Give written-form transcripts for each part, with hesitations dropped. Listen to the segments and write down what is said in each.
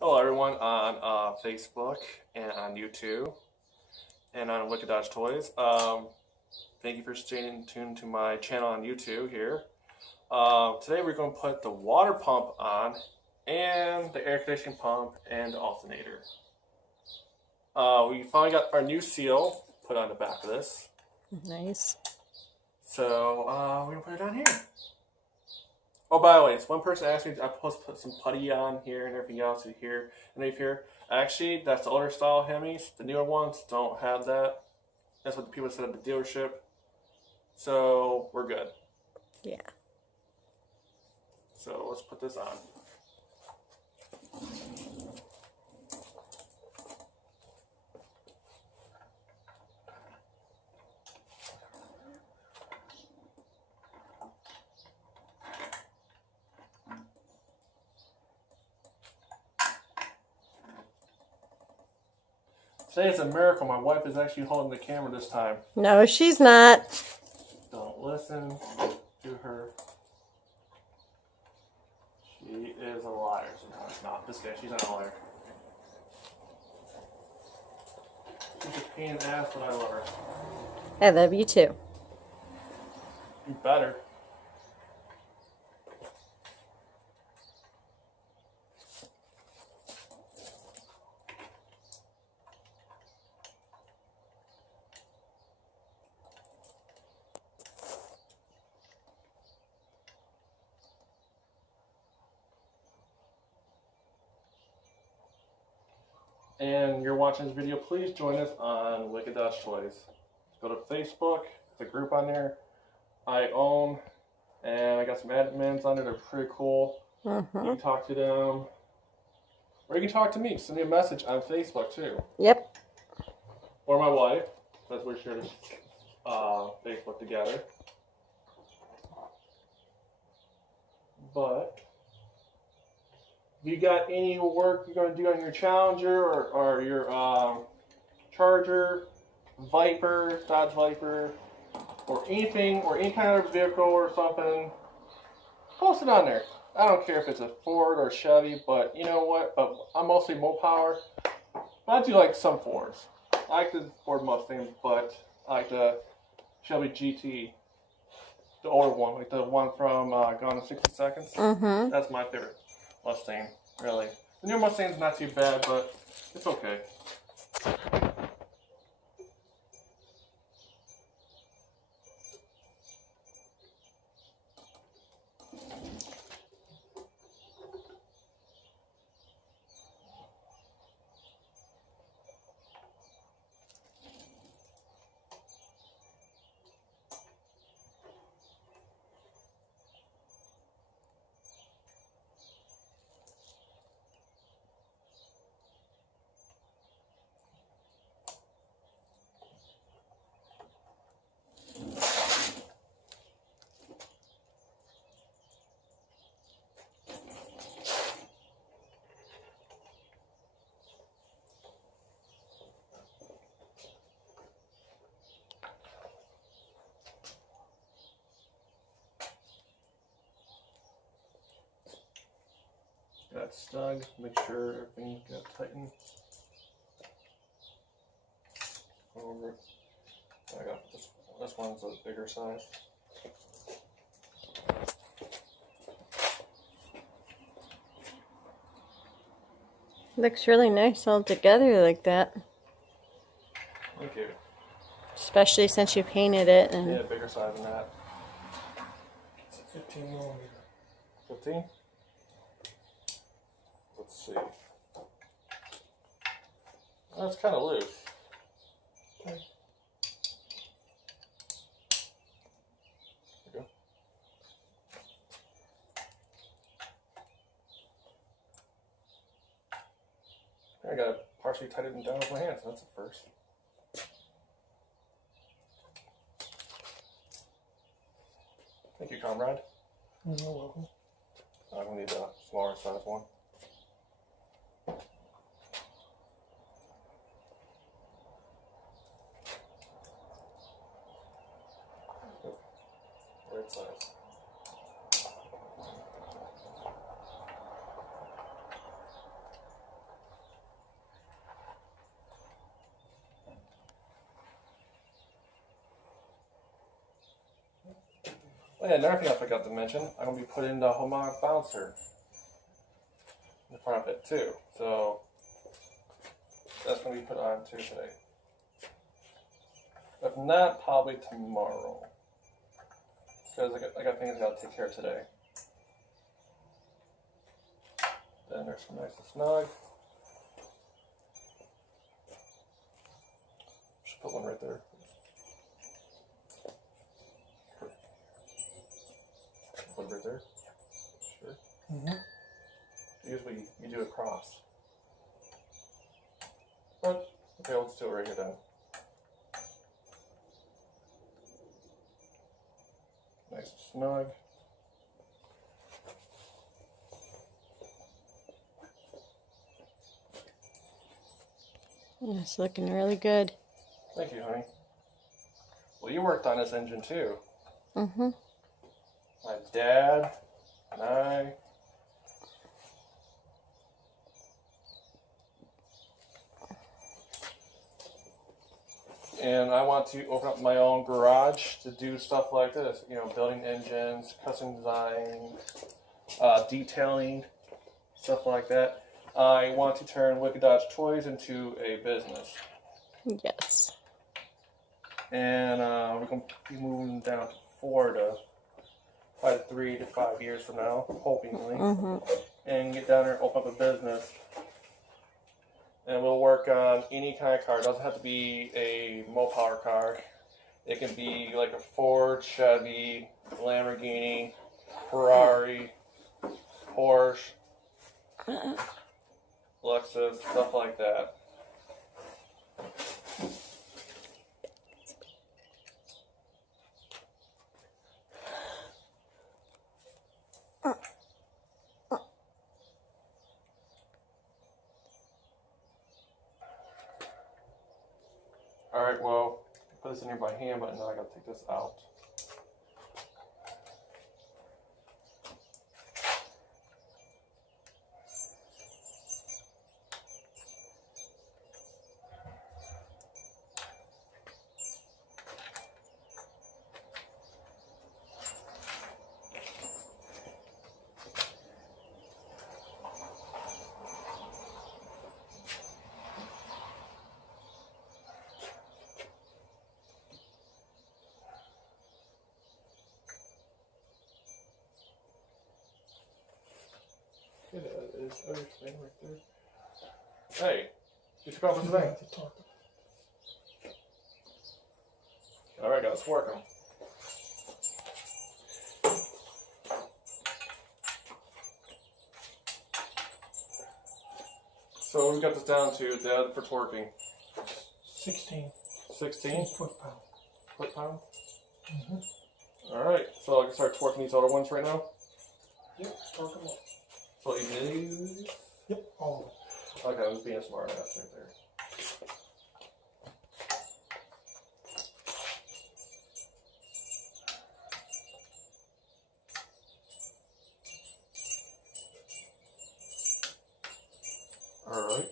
Hello everyone on Facebook and on YouTube and on W.D.T Toys. Thank you for staying tuned to my channel on YouTube here. Today we're going to put the water pump on and the air conditioning pump and the alternator. We finally got our new seal put on the back of this. Nice. So we're going to put it on here. Oh, by the way, one person asked me, I'm supposed to put some putty on here and everything else here and right here. Actually, that's the older style HEMIs. The newer ones don't have that. That's what the people said at the dealership. So, we're good. Yeah. So, let's put this on. Today it's a miracle. My wife is actually holding the camera this time. No, she's not. Don't listen to her. She is a liar sometimes. Not this day. She's not a liar. She's a pain in the ass, but I love her. I love you too. You better. And you're watching this video, please join us on W.D.T Toys. Go to Facebook, there's a group on there I own, and I got some admins on there, they're pretty cool. You can talk to them, or you can talk to me, send me a message on Facebook too. Yep. Or my wife, because we share this Facebook together. But if you got any work you're going to do on your Challenger or your Charger, Viper, Dodge Viper, or anything, or any kind of vehicle or something, post it on there. I don't care if it's a Ford or Chevy, but you know what? But I'm mostly Mopar, but I do like some Fords. I like the Ford Mustang, but I like the Shelby GT, the older one, like the one from Gone in 60 Seconds. That's my favorite Mustang, really. The new Mustang's not too bad, but it's okay. Got snug, make sure everything got tightened. Over. I got this one's a bigger size. Looks really nice all together like that. Thank you. Especially since you painted it. And Yeah, bigger size than that. It's a 15 millimeter. 15? Let's see. That's kind of loose. Okay. There you go. I got to partially tighten it down with my hands. That's a first. Thank you, comrade. You're welcome. I'm going to need a smaller size one. Right size. Oh yeah, another thing I forgot to mention, I'm going to be putting the harmonic bouncer in the front of it too. So that's going to be put on too today. If not, probably tomorrow. Because I got things I got to take care of today. Then there's some nice and snug. Should put one right there. Put it right there. Sure. Usually you do it cross. But okay, let's do it right here then. Nice and snug. It's looking really good. Thank you, honey. Well, you worked on this engine too. Mm-hmm. My dad and I. And I want to open up my own garage to do stuff like this. You know, building engines, custom design, detailing, stuff like that. I want to turn W.D.T Toys into a business. Yes. And we're going to be moving down to Florida probably 3 to 5 years from now, hopingly. And get down there and open up a business. And we'll work on any kind of car. It doesn't have to be a Mopar car. It can be like a Ford, Chevy, Lamborghini, Ferrari, Porsche, Lexus, stuff like that. Alright, well, put this in here by hand, but now I gotta take this out. Yeah, that is everything right there. Hey, you took off his thing. Alright guys, working. So we got this down to Dad for torquing. 16. 16 foot-pound. foot-pound? Alright, so I can start torquing these other ones right now? Yep, torque them up. So you these? Yep, all of them. Okay, I was being a smart ass right there. Alright.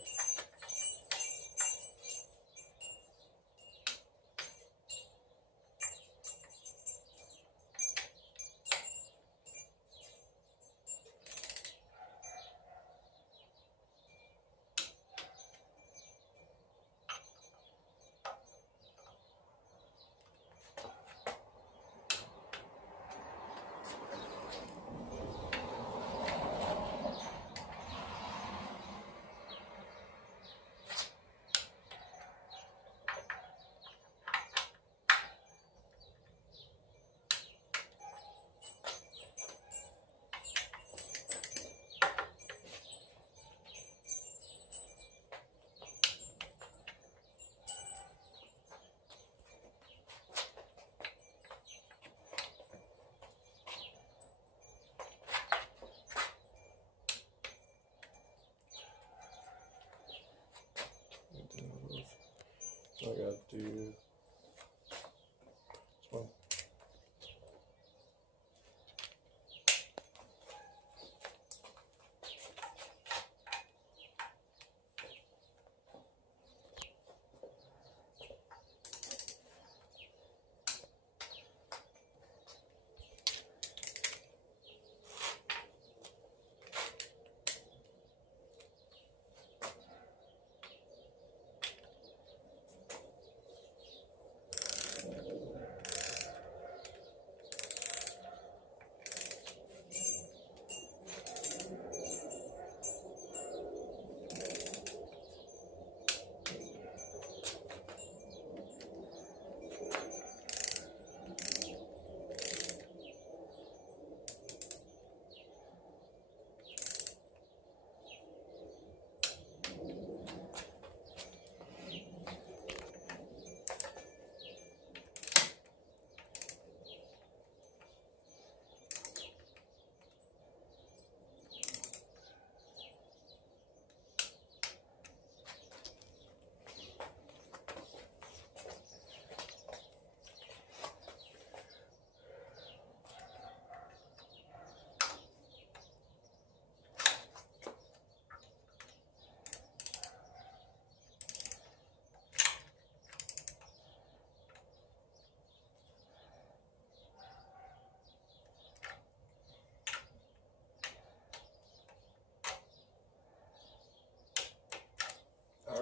So I gotta do this one.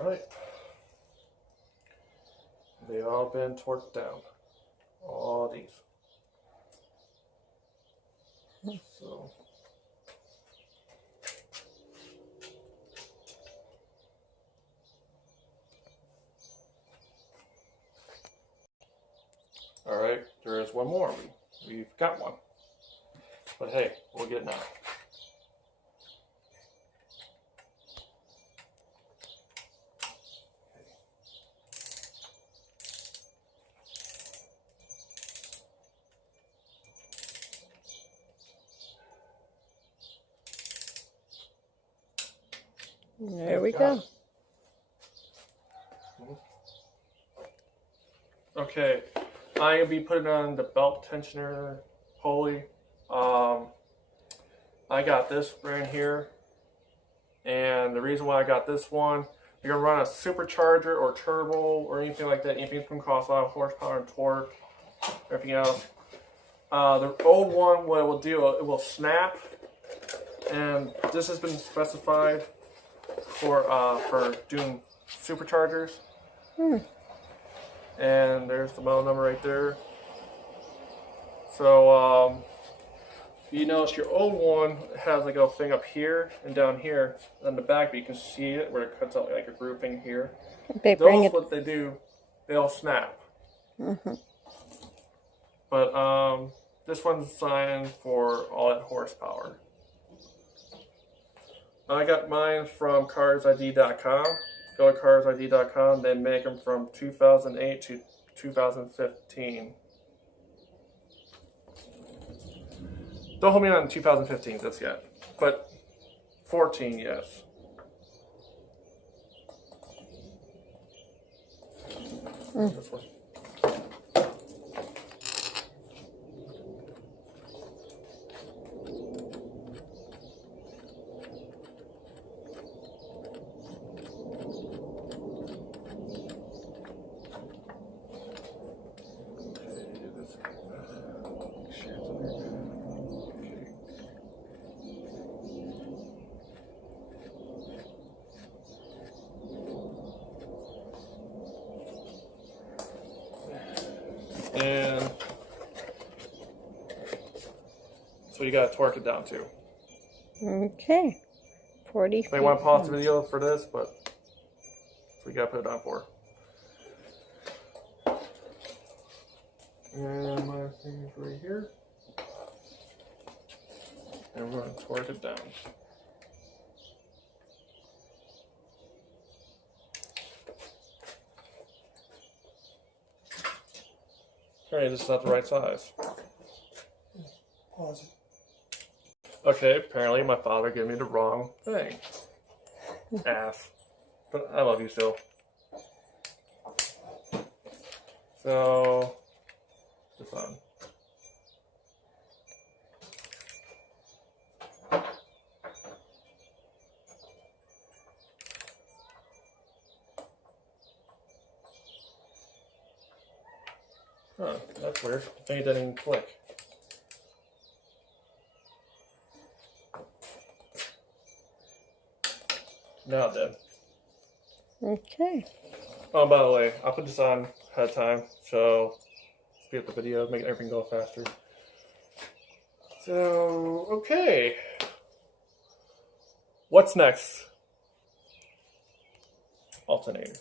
Alright. They all been torqued down. All these. So. Alright, there is one more. We've got one. But hey, we'll get it now. There we go. Okay, I'm gonna be putting on the belt tensioner pulley. I got this right here, and the reason why I got this one, you're gonna run a supercharger or turbo or anything like that. Anything from cost a lot of horsepower and torque, everything else. The old one, what it will do, it will snap, and this has been specified for doing superchargers. And there's the model number right there. So you notice your old one has like a thing up here and down here on the back, but you can see it where it cuts out like a grouping here. Those, what they do, they'll snap. But this one's designed for all that horsepower. I got mine from carsid.com. Go to carsid.com. They make them from 2008 to 2015. Don't hold me on 2015 just yet, but 14, yes. This one. And so you gotta torque it down too. Okay. 40 They want to pause the video for this, but so we gotta put it on for. And my thing is right here. And we're gonna torque it down. Alright, this is not the right size. Pause it. Okay, apparently my father gave me the wrong thing. Ass. But I love you still. So, this on. Huh, that's weird. I think it didn't even click. Now it did. Okay. Oh, by the way, I'll put this on ahead of time, so speed up the video, make everything go faster. So, okay. What's next? Alternator.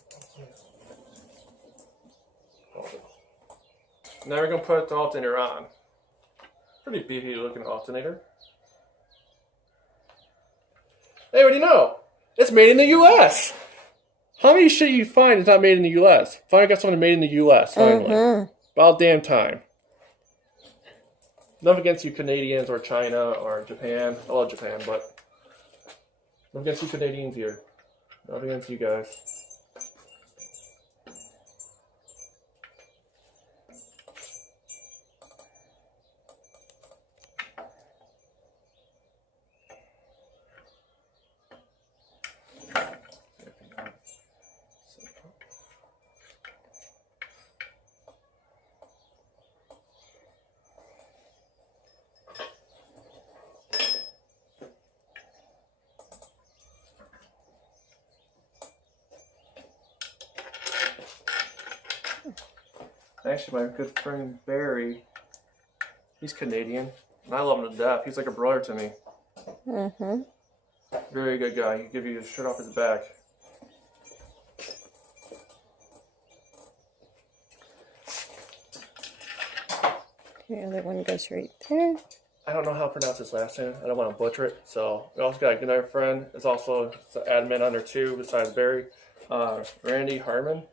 Now we're going to put the alternator on. Pretty beefy looking alternator. Hey, what do you know? It's made in the U.S. How many shit you find is not made in the U.S.? Finally got something made in the U.S. Finally. About damn time. Nothing against you Canadians or China or Japan. I love Japan, but nothing against you Canadians here. Nothing against you guys. Actually, my good friend Barry, he's Canadian, and I love him to death. He's like a brother to me. Mm-hmm. Very good guy. He'd give you his shirt off his back. The other one goes right there. I don't know how to pronounce his last name. I don't want to butcher it. So we also got another friend. It's also the admin under two besides Barry. Randy Harmon.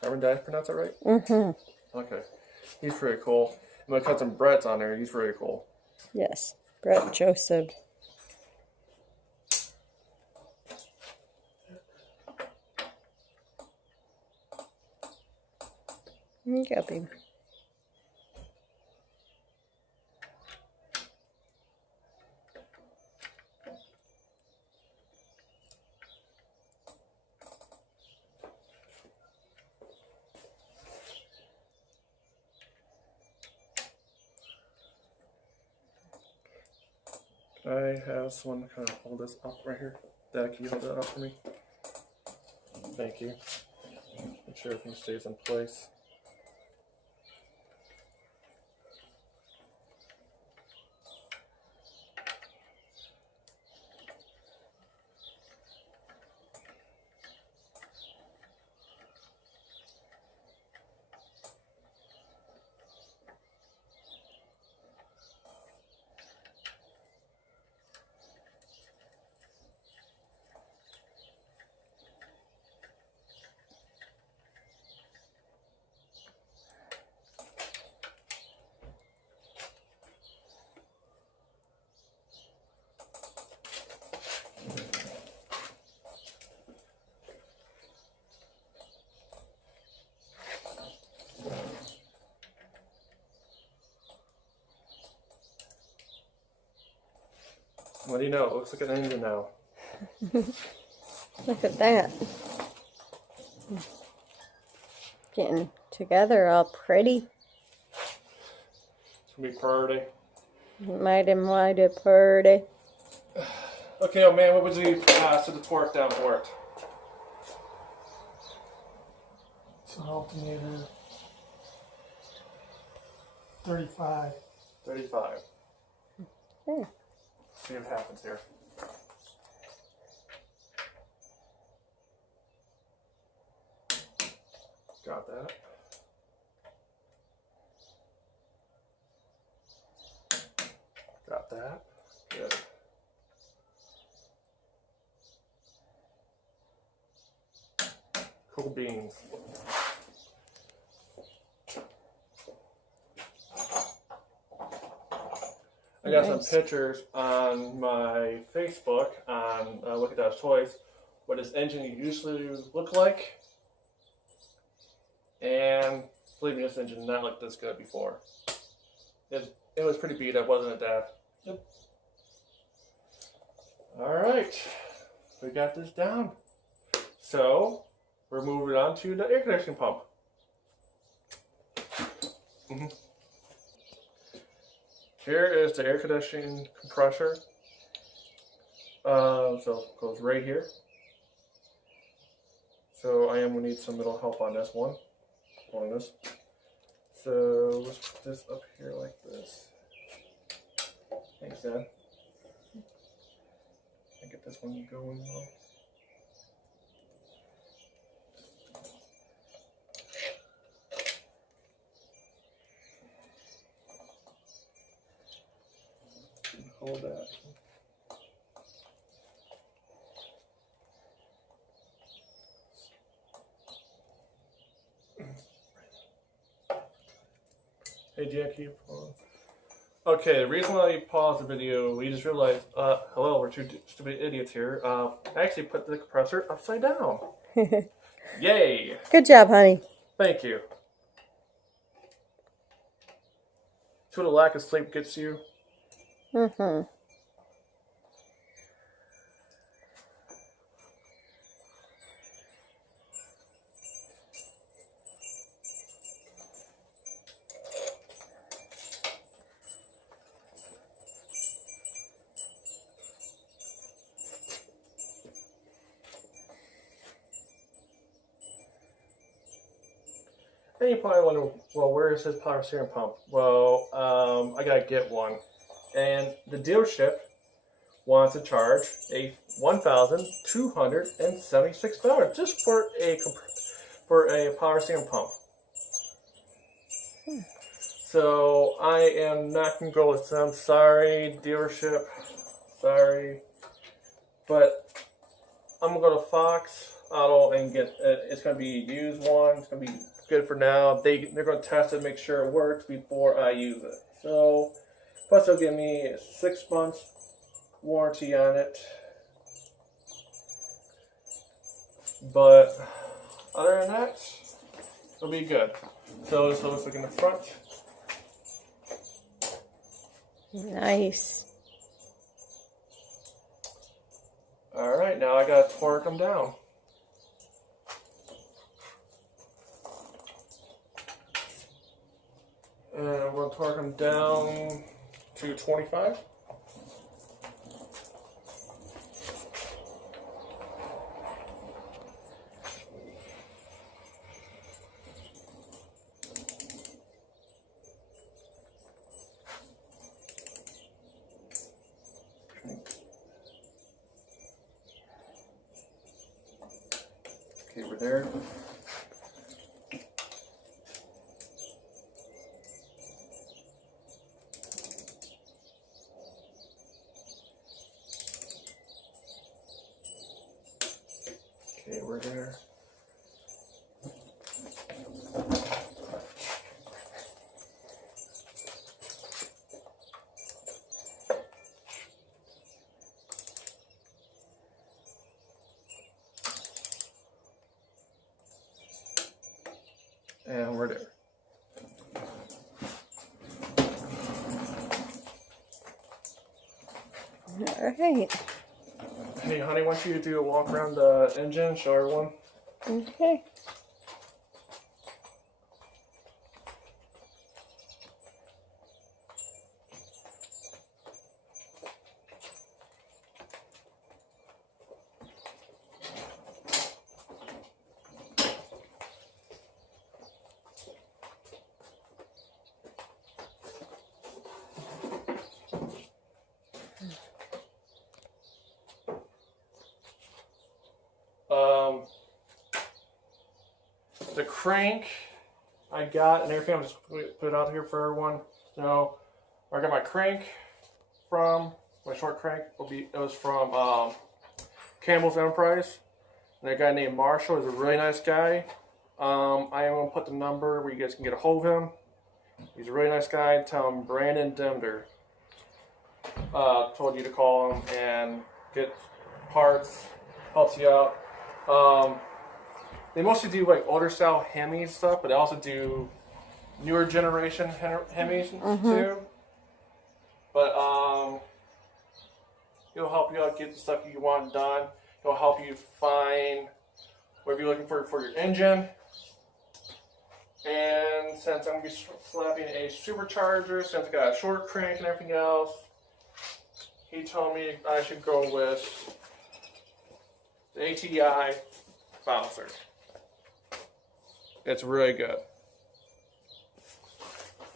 Harmon, did I pronounce that right? Mm-hmm. Okay. He's pretty cool. And my cousin Brett's on there. He's really cool. Yes. Brett Joseph. You go, baby. I have someone to kind of hold this up right here. Dad, can you hold that up for me? Thank you. Make sure everything stays in place. What do you know? It looks like an engine now. Look at that. Getting together all pretty. It's going to be pretty. Mighty pretty. Okay, oh man, what would you set the torque down for it? It's an alternator. 35. 35. Okay. See what happens here. Got that. Got that. Good. Cool beans. I got some pictures on my Facebook on Look at That Toys, what this engine usually look like. And believe me, this engine did not look this good before. It was pretty beat up, wasn't it, Dad? Yep. Alright, we got this down. So, we're moving on to the air conditioning pump. Here is the air conditioning compressor. So it goes right here. So I am going to need some little help on this one. On this. So let's put this up here like this. Thanks, Dad. I get this one going well. Hold that. Hey, Jackie. Okay, the reason why I paused the video, we just realized, hello, we're two stupid idiots here. I actually put the compressor upside down. Yay! Good job, honey. Thank you. To the lack of sleep gets you. Mm-hmm. Then you probably wonder, well, where is his power steering pump? Well, I gotta get one. And the dealership wants to charge a $1,276 just for a power steering pump. So I am not gonna go with them. Sorry, dealership. Sorry, but I'm gonna go to Fox Auto and get it. It's gonna be a used one. It's gonna be good for now. They're gonna test it, make sure it works before I use it. So plus they'll give me a 6 months warranty on it. But other than that, it'll be good. So this looks like in the front. Nice. Alright, now I gotta torque them down. And we'll torque them down to 25. Okay, we're there. Okay, we're there. And we're there. All right. Hey, honey, why don't you do a walk around the engine, show everyone? Okay. The crank I got and everything, I'm just put it out here for everyone. So where I got my crank from, my short crank it was from Campbell's Enterprise. And a guy named Marshall is a really nice guy. I am gonna put the number where you guys can get a hold of him. He's a really nice guy. Tell him Brandon Demder told you to call him and get parts, helps you out. They mostly do like older style HEMI stuff, but they also do newer generation HEMIs too. But he'll help you out get the stuff you want done. He'll help you find whatever you're looking for your engine. And since I'm going to be slapping a supercharger, since I got a short crank and everything else, he told me I should go with the ATI bouncer. It's really good.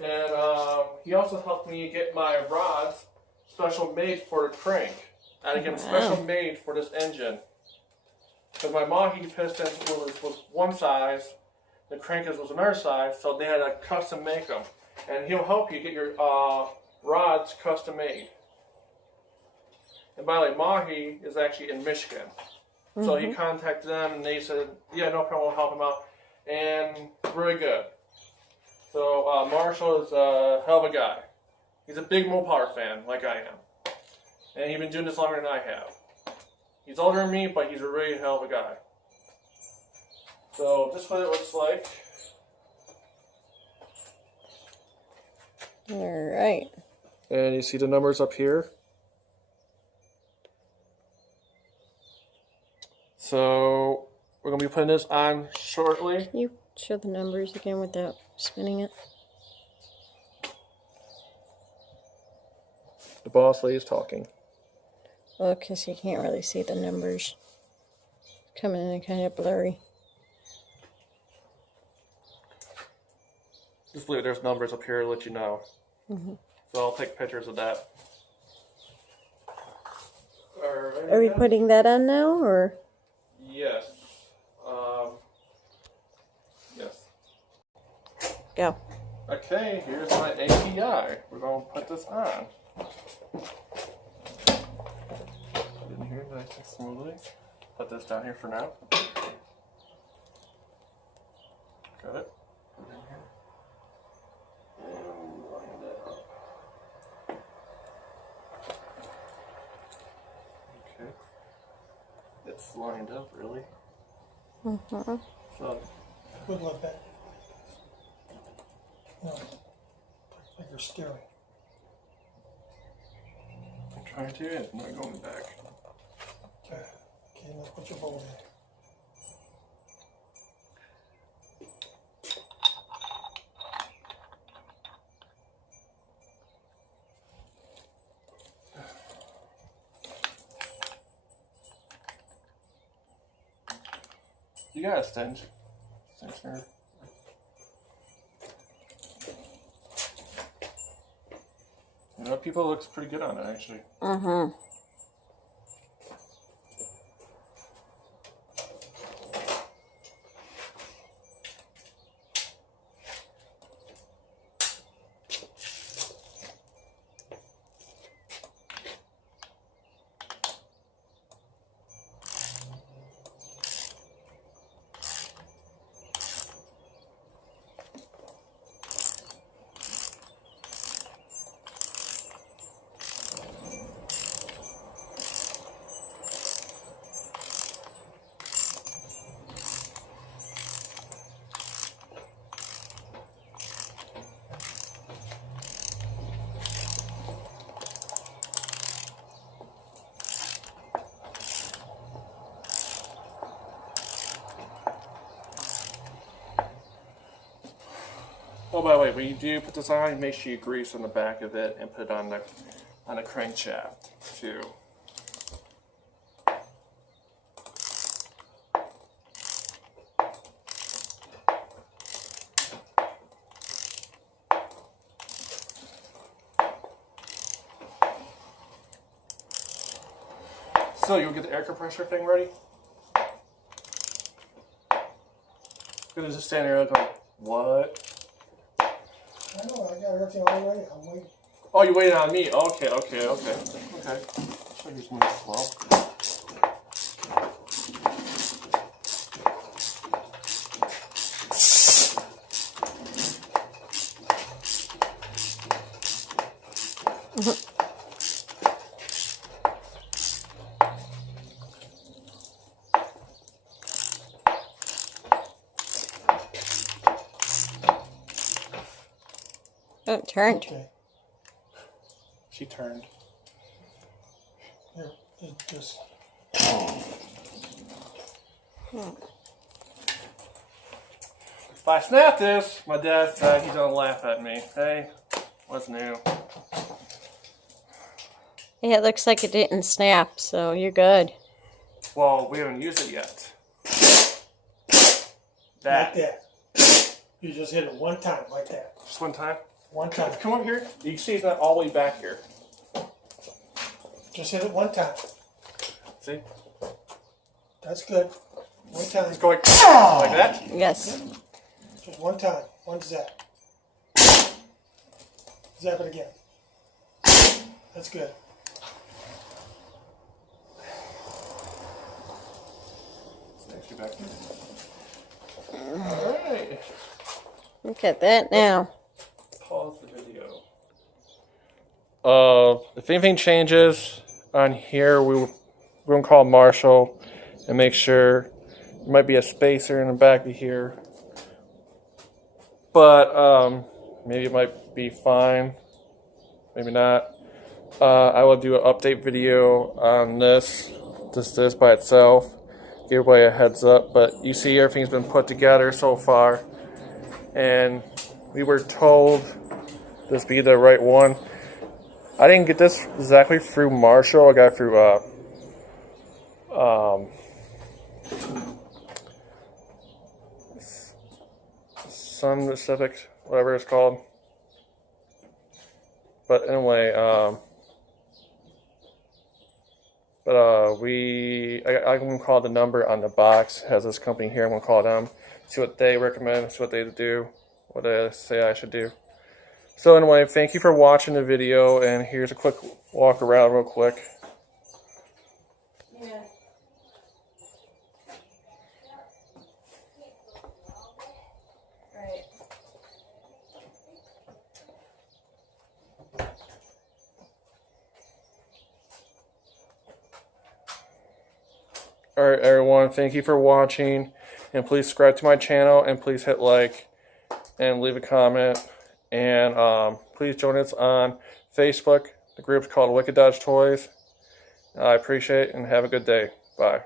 And he also helped me get my rods special made for the crank. I had to get them special made for this engine. Because my Mahi piston was one size, the crankers was another size, so they had to custom make them. And he'll help you get your rods custom made. And by the way, Mahi is actually in Michigan. So he contacted them and they said, yeah, no problem, we'll help him out. And really good. So Marshall is a hell of a guy. He's a big Mopar fan, like I am. And he's been doing this longer than I have. He's older than me, but he's a really hell of a guy. So this is what it looks like. All right. And you see the numbers up here. So we're going to be putting this on shortly. Can you show the numbers again without spinning it? The boss lady is talking. Well, because you can't really see the numbers. Coming in kind of blurry. Just believe there's numbers up here to let you know. Mm-hmm. So I'll take pictures of that. Are we putting that on now, or? Yes. Yes. Go. Okay, here's my API. We're going to put this on. Put it in here nice and smoothly. Put this down here for now. Got it. Put it in here. And line that up. Okay. It's lined up, really. Mm-hmm. So, Good like that. No, like you're steering. I'm trying to, it's not going back. Okay, now put your bowl in. You got a stench. Stencher. You know, people looks pretty good on it, actually. Mm-hmm. Oh, by the way, when you do put this on, make sure you grease on the back of it and put it on the crankshaft too. So you'll get the air compressor thing ready? Gonna just stand there and go, what? I know, I got everything all ready. I'm waiting. Oh, you waiting on me? Okay. Should just move slow. Oh, it turned. Okay, She turned. here, it just, If I snap this, my dad said he's gonna laugh at me. Hey, what's new? Yeah, it looks like it didn't snap, so you're good. Well, we haven't used it yet. like that. You just hit it one time, like that. Just one time. One time. Come up here. You can see it's not all the way back here. Just hit it one time. See? That's good. One time. It's going like that. Yes. Just one time. One zap. Zap it again. That's good. It's actually back here. Alright. Look at that now. Pause the video. If anything changes on here, we're going to call Marshall and make sure there might be a spacer in the back of here. But maybe it might be fine. Maybe not. I will do an update video on this by itself. Give everybody a heads up. But you see everything's been put together so far. And we were told this be the right one. I didn't get this exactly through Marshall. I got it through Sun Pacific, whatever it's called. But anyway, I'm gonna call the number on the box. It has this company here. I'm gonna call them, see what they recommend, see what they do, what they say I should do. So anyway, thank you for watching the video, and here's a quick walk around real quick. Yeah. Right. Alright everyone, thank you for watching, and please subscribe to my channel, and please hit like, and leave a comment, and please join us on Facebook. The group's called Wicked Dodge Toys. I appreciate it, and have a good day. Bye.